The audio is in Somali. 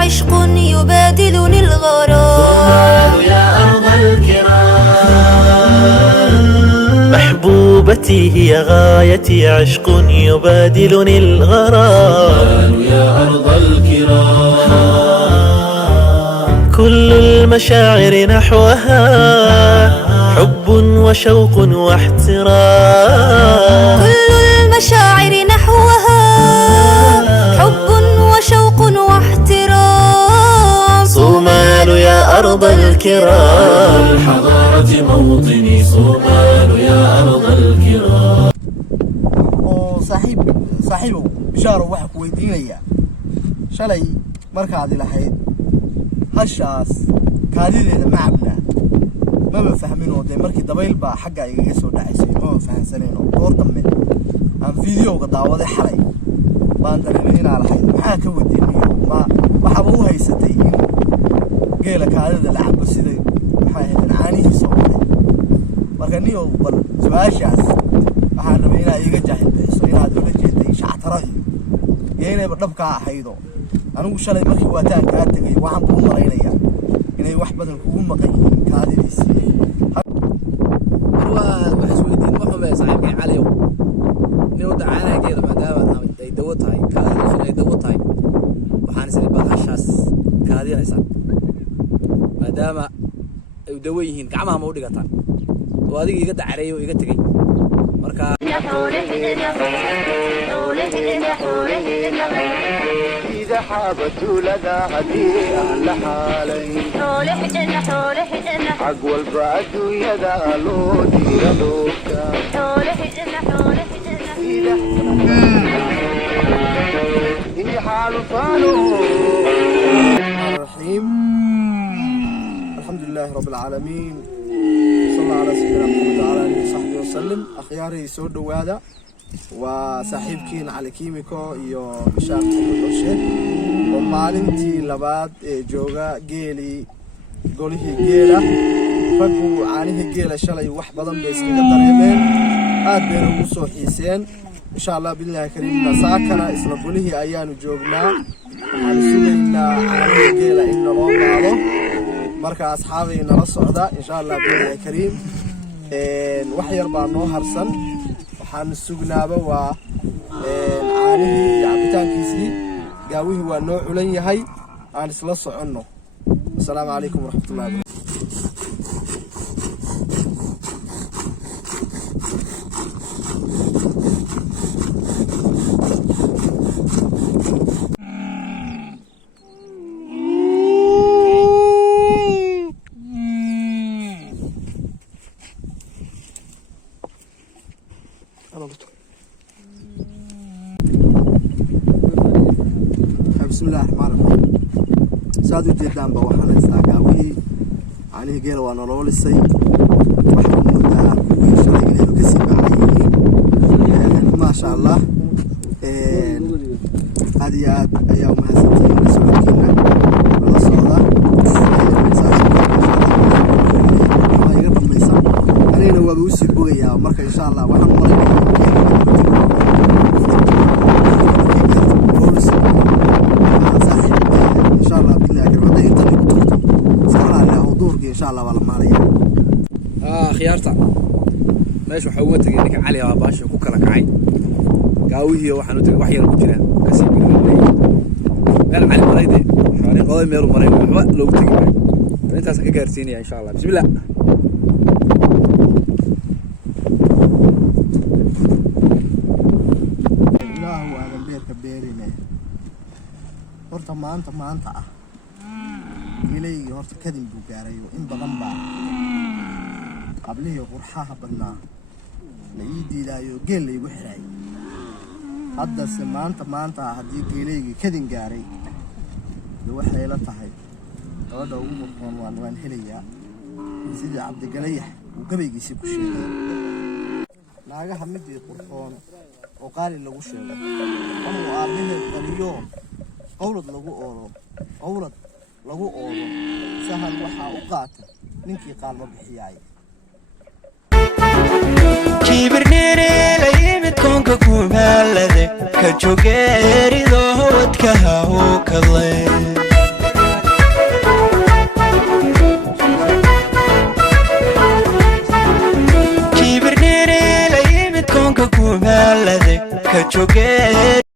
عشق يبادلني الغرام. صومال يا أرض الكرام، محبوبتي هي غايتي، عشق يبادلني الغرام. صومال يا أرض الكرام، كل المشاعر نحوها حب وشوق واحترام. كل المشاعر نحوها حب وشوق واحترام. صومال يا أرض الكرام، الحضارة موطني، صومال يا أرض الكرام. صاحبه بشارة waxaa ku weydiinaya shalay markaad ilahayd hashaas kaadideeda ma cabnaa maba fahminoo dee markii dabayl baa xagga igaga soo dhacaysay maba fahansaneen oo goor dambe aan fiidiyowga daawaday xalay baan dareemay inaa lahayd maxaa ka weydiinayo waxaaba u haysatay in geela kaadida la cabo siday maxay ahayd caanihiisa oo kale marka niyow bal su-aashaas waxaan rabay inaad iiga jaahil bixiso inaad ula jeeday shactaro iyo inayba dhabkaa ahaydo anigu shalay markii waataan kaa tegay waxaan kuu malaynayaa inay wax badan kugu maqan yihiin kaadidiisii. wax isweydiin ma xume saaxiibkay caliyow nin u dacaanaya geela maadaama ay dawo tahay kaadidiisuna ay dawo tahay waxaan isla bal hashaas kaadinaysaa maadaama ay dawo yihiin gacmaha ma u dhigataan oo adiga iga dacareeyay oo iga tegay marka إذا حابتوا لنا هدية لحالين عقوى البعد يدا لودي لوكا إني حال فانو. الرحيم الحمد لله رب العالمين صلى الله على سيدنا محمد وعلى آله وصحبه وسلم. أخياري سود دوادا وصاحبكين على كيميكو iyo bishaar xuseen oo maalintii labaad ee jooga geeli golihii geela raggu caanihi geela shalay wax badan bay iskaga dareemeen aad bay ugu soo xiiseen insha Allah billahi kariim saakana isla golihii ayaanu joognaa waxaan sugaynaa caanihi geela in loo qaado marka asxaabay nala socda insha Allah billahi kariim wax yar baa noo harsan waxaan sugnaaba waa caanihii cabitaankiisii gaawihii waa noo culan yahay aan isla soconno. Assalaamu calaykum waraxmatullahi wabarakaatuh. بسم الله الرحمن الرحيم. سادو جدان بوحنا استاقاوي عنيه قيل وانا رول السي وحنا نودا شرعي ليه بكسي معايين ما شاء الله هذه ايام هسنتين لسوكينا الله صعدا أنا هو بوسي بويا مركا إن شاء الله وحنا مركا إن شاء الله بالله كريم هذا ينتهي بطولته سهل على حضورك إن شاء الله ولا مالية. خيارتا ماشي وحومتك إنك علي يا باشا وكلك عين قاويه وحنا نترك وحيا المجرى كسيب قال علي مريدي شهرين قضايا ميرو مريدي وحبا لو تجي فأنت هسه كجارسيني إن شاء الله. بسم الله. horta maanta ah ilay horta kadin buu gaaray in badan baa qablihii qurxaha badnaa la ii diidayo geel igu xiray hadda se maanta haddii geelayga kadin gaaray waxay la tahay gabadha ugu qurxoon waan helayaa sidii cabdigalayax uu gabaygiisii ku sheegay naagaha midii qurxoon oo qaali lagu sheegay inuu aabaheed qaliyo qowlad lagu oodo sahal waxaa u qaata ninkii qaalmo bixiyay kibirnere la yimid konka ku maalade ka jogeerido wadka ha u kale magaalada ka joogeen